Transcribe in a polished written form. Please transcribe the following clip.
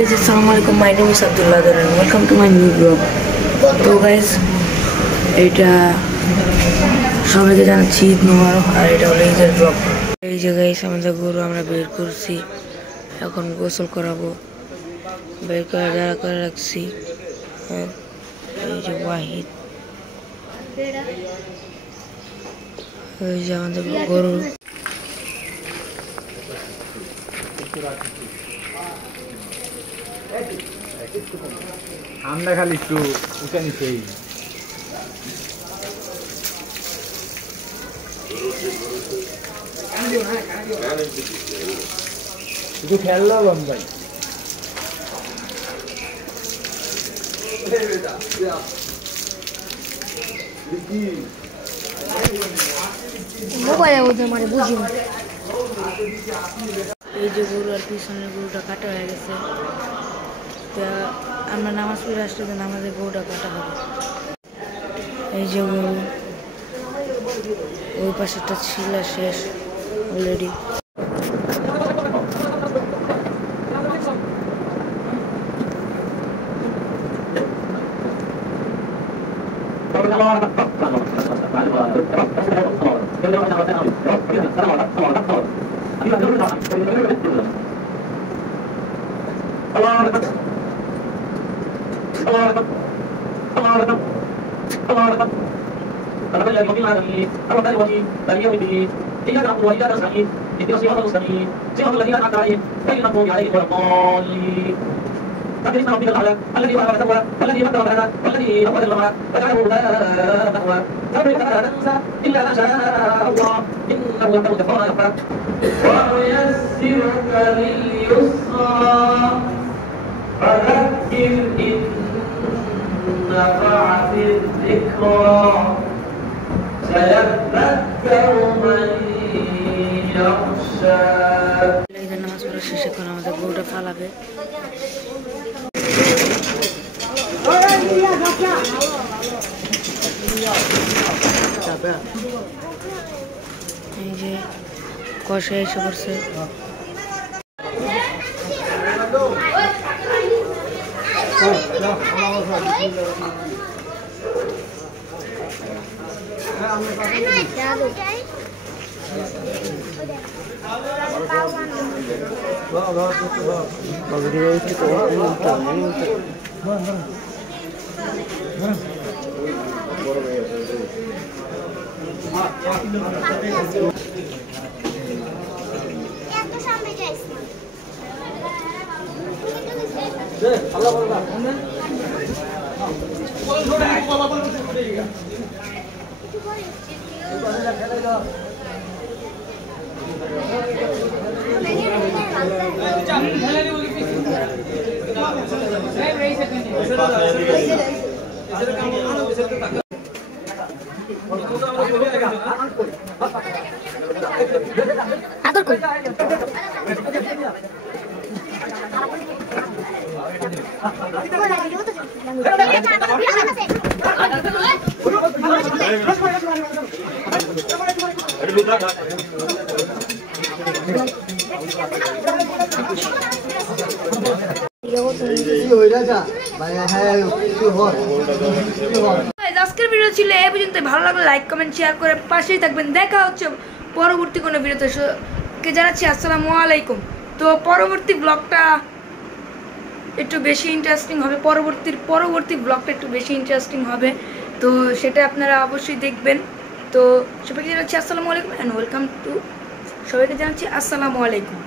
Assalamualaikum, my name is Abdullah and welcome to my new vlog. তো guys এটা সবাইকে জানাচ্ছি ঈদ মোবারক। আর এটা হলো ঈদের ব্লগ। এই যে গাইস আমাদের গরু আমরা বের করছি, এখন গোসল করাবো। বের করে যারা করে রাখছি। এই যে ওয়াহিদ, এই যে আমাদের গরু। আমরা খালি একটু উঠে নিচ্ছি। শুধু খেললো ভাই। এই যে গরু আর পিছনের গরুটা কাটা হয়ে গেছে। আমরা নামাজ পড়ে আসলে তো নামাজের গরুটা কাটা হবে। এই যে গরু, ওই পাশেটা ছিল শেষ অলরেডি। নামাজ পড়া শেষে এখন আমাদের গরুটা ফালাবে। এই যে কষে এসে পড়ছে। আজকের ভিডিও ছিল এই পর্যন্ত। ভালো লাগলে লাইক কমেন্ট শেয়ার করে পাশেই থাকবেন। দেখা হচ্ছে পরবর্তী কোনো ভিডিওতে। জানাচ্ছি আসসালামু আলাইকুম। তো পরবর্তী ব্লগটা একটু বেশি ইন্টারেস্টিং হবে। পরবর্তী ব্লগটা একটু বেশি ইন্টারেস্টিং হবে, তো সেটা আপনারা অবশ্যই দেখবেন। তো সবাইকে জানাচ্ছি আসসালামু আলাইকুম অ্যান্ড ওয়েলকাম টু। সবাইকে জানাচ্ছি আসসালামু আলাইকুম।